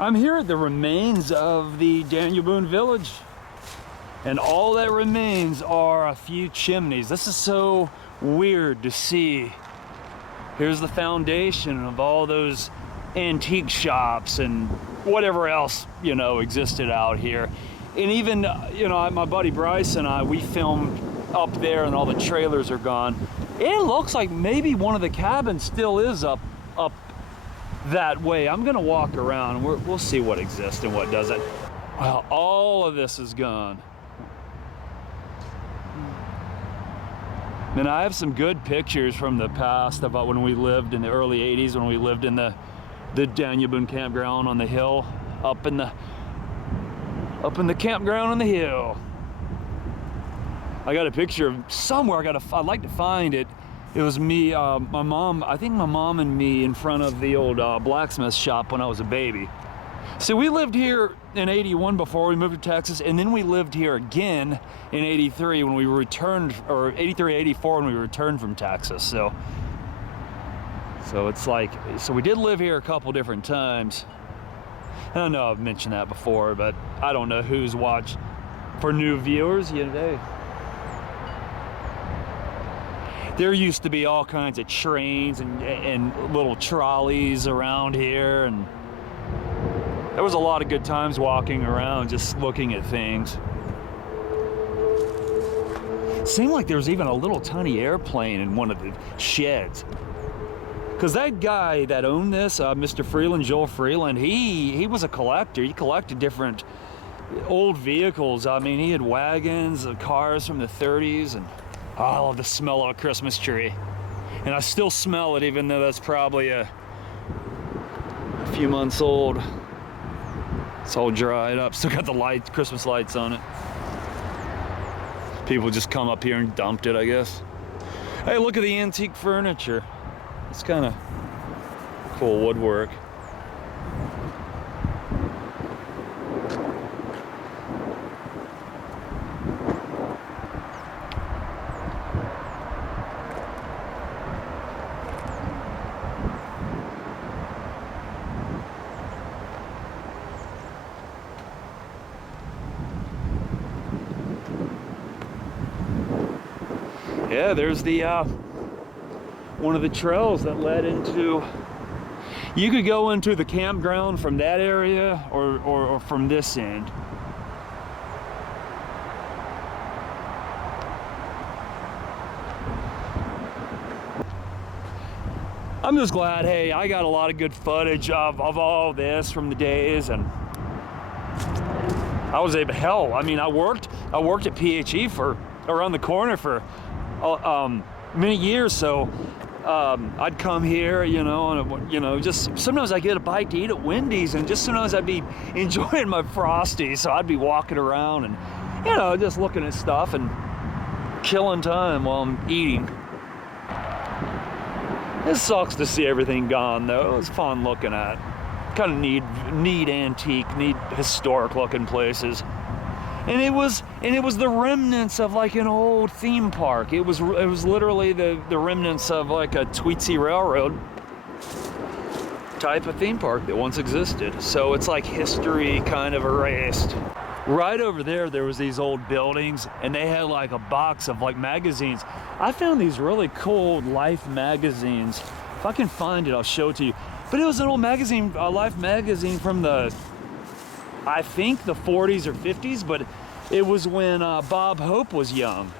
I'm here at the remains of the Daniel Boone village, and all that remains are a few chimneys. This is so weird to see. Here's the foundation of all those antique shops and whatever else, you know, existed out here. And even, you know, my buddy Bryce and I, we filmed up there and all the trailers are gone. It looks like maybe one of the cabins still is up that way. I'm gonna walk around and we'll see what exists and what doesn't. Well, all of this is gone. And I have some good pictures from the past about when we lived in the early 80s, when we lived in the Daniel Boone campground on the hill, up in the campground on the hill. I got a picture of somewhere. I'd like to find it. It was me, my mom, I think my mom and me in front of the old blacksmith shop when I was a baby. So we lived here in 81 before we moved to Texas, and then we lived here again in 83 when we returned, or 83, 84 when we returned from Texas. So it's like, so we did live here a couple different times. And I know I've mentioned that before, but I don't know who's watched. For new viewers, you know, there used to be all kinds of trains and little trolleys around here, and there was a lot of good times walking around just looking at things. It seemed like there was even a little tiny airplane in one of the sheds. Because that guy that owned this, Mr. Freeland, Joel Freeland, he was a collector. He collected different old vehicles. I mean, he had wagons, cars from the 30s, and I love the smell of a Christmas tree. And I still smell it, even though that's probably a few months old. It's all dried up. Still got the lights, Christmas lights on it. People just come up here and dumped it, I guess. Hey, look at the antique furniture. It's kind of cool woodwork. Yeah, there's the one of the trails that led into, you could go into the campground from that area or from this end. I'm just glad, hey, I got a lot of good footage of all this from the days, and I was able, hell, I mean, I worked at PHE for around the corner for many years, so I'd come here, you know, and you know, just sometimes I get a bite to eat at Wendy's, and just sometimes I'd be enjoying my Frosties, so I'd be walking around and, you know, just looking at stuff and killing time while I'm eating. It sucks to see everything gone, though. It was fun looking at. Kind of neat antique, neat historic looking places. And it was the remnants of like an old theme park. It was literally the remnants of like a Tweetsie Railroad type of theme park that once existed. So it's like history kind of erased. Right over there was these old buildings, and they had like a box of like magazines. I found these really cool Life magazines. If I can find it, I'll show it to you. But it was an old magazine, a Life magazine from the, I think the 40s or 50s, but it was when Bob Hope was young.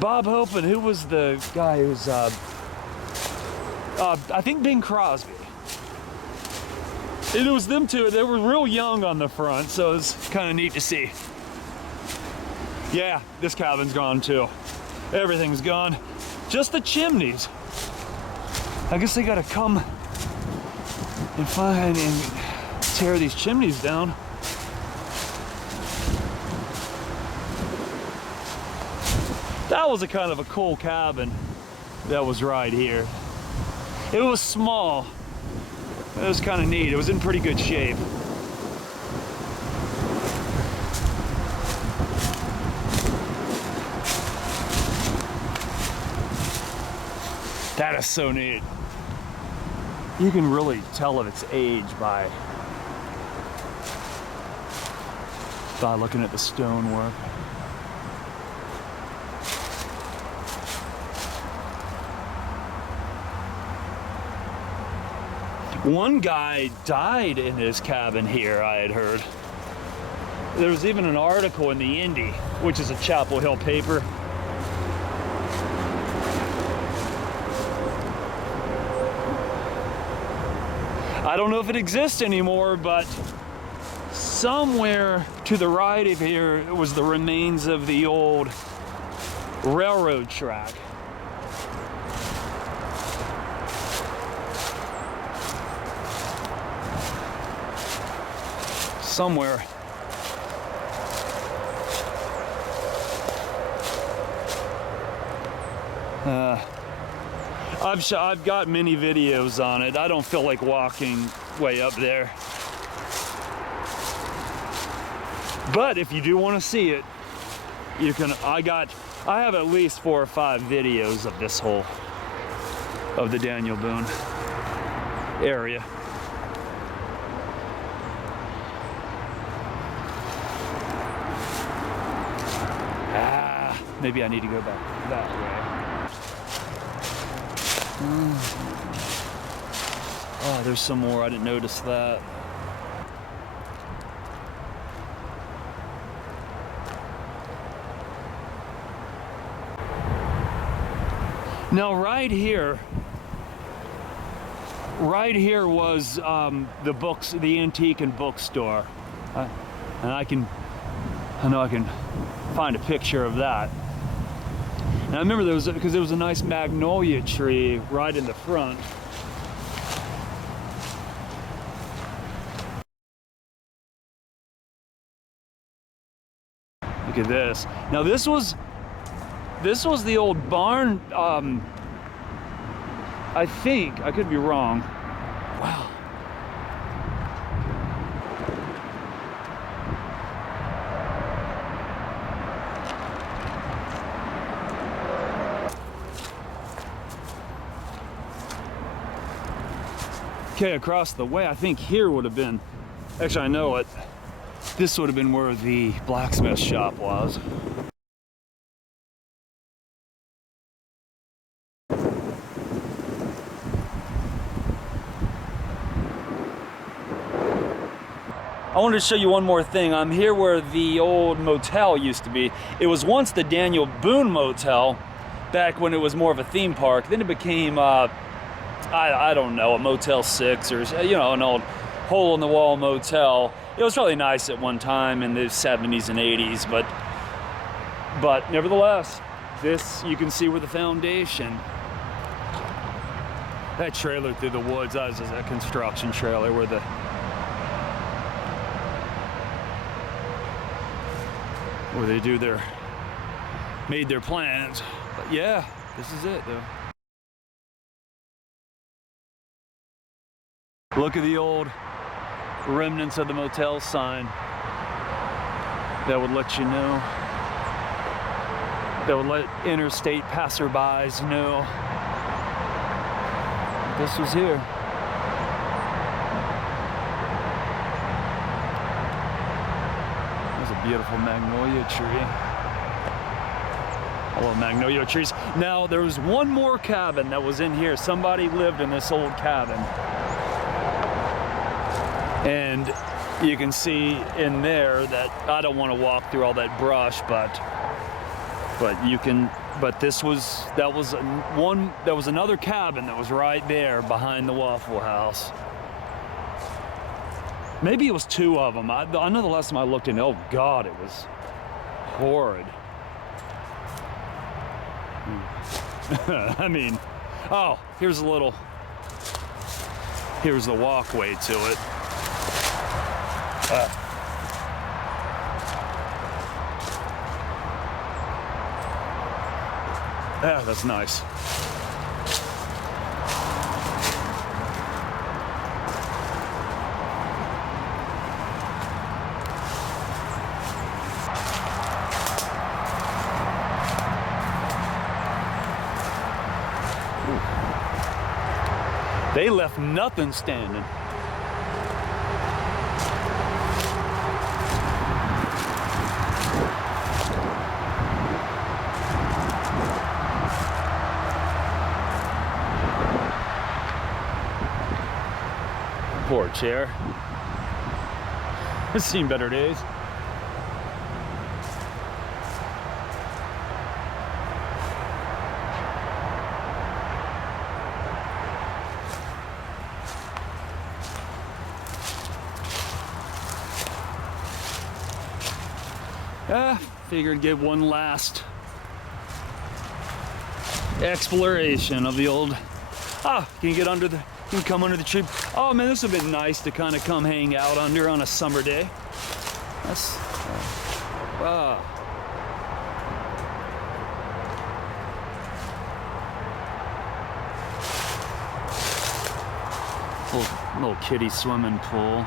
Bob Hope, and who was the guy who was, I think Bing Crosby. It was them two. They were real young on the front, so it's kind of neat to see. Yeah, this cabin's gone too. Everything's gone. Just the chimneys. I guess they gotta come and find and tear these chimneys down. That was a kind of a cool cabin that was right here. It was small. It was kind of neat. It was in pretty good shape. That is so neat. You can really tell of its age by by looking at the stonework. One guy died in his cabin here, I had heard. There was even an article in the Indy, which is a Chapel Hill paper. I don't know if it exists anymore, but somewhere to the right of here was the remains of the old railroad track. Somewhere. I've got many videos on it. I don't feel like walking way up there. But if you do want to see it, you can. I have at least 4 or 5 videos of this whole, of the Daniel Boone area. Maybe I need to go back that way. Oh, there's some more. I didn't notice that. Now, right here was the antique and bookstore, and I know I can find a picture of that. And I remember because there was a nice magnolia tree right in the front. Look at this. Now this was the old barn. I think, I could be wrong. Wow. Okay, across the way, I think here would have been, actually I know it, this would have been where the blacksmith shop was. I wanted to show you one more thing. I'm here where the old motel used to be. It was once the Daniel Boone Motel, back when it was more of a theme park. Then it became I don't know, a Motel 6 or, you know, an old hole-in-the-wall motel. It was really nice at one time in the 70s and 80s, but nevertheless, this, you can see where the foundation. That trailer through the woods, that was a construction trailer where they made their plans. But yeah, this is it though. Look at the old remnants of the motel sign. That would let you know. That would let interstate passerbys know this was here. There's a beautiful magnolia tree. I love magnolia trees. Now, there was one more cabin that was in here. Somebody lived in this old cabin. And you can see in there that I don't want to walk through all that brush, but that was another cabin that was right there behind the Waffle House. Maybe it was 2 of them. I know the last time I looked in, oh God, it was horrid. I mean, oh, here's the walkway to it. Yeah, that's nice. Ooh. They left nothing standing. Poor chair. I've seen better days. Figured get one last exploration of the old. Can you get under the? You can come under the tree. Oh man, this would have been nice to kind of come hang out under on a summer day. That's. Little kiddie swimming pool.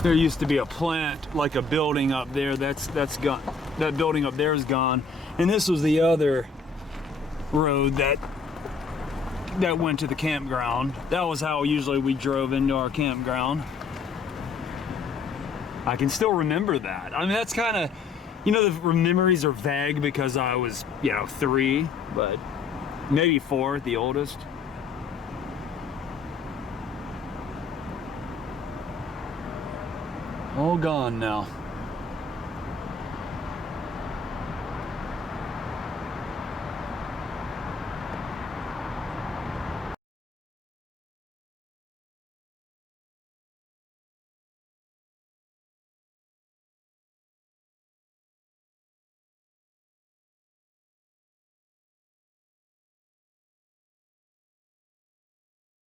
There used to be a plant, like a building up there. That's gone. That building up there is gone, and this was the other road that went to the campground. That was how usually we drove into our campground. I can still remember that. I mean, that's kind of, you know, the memories are vague because I was, 3, but maybe 4 at the oldest. All gone now.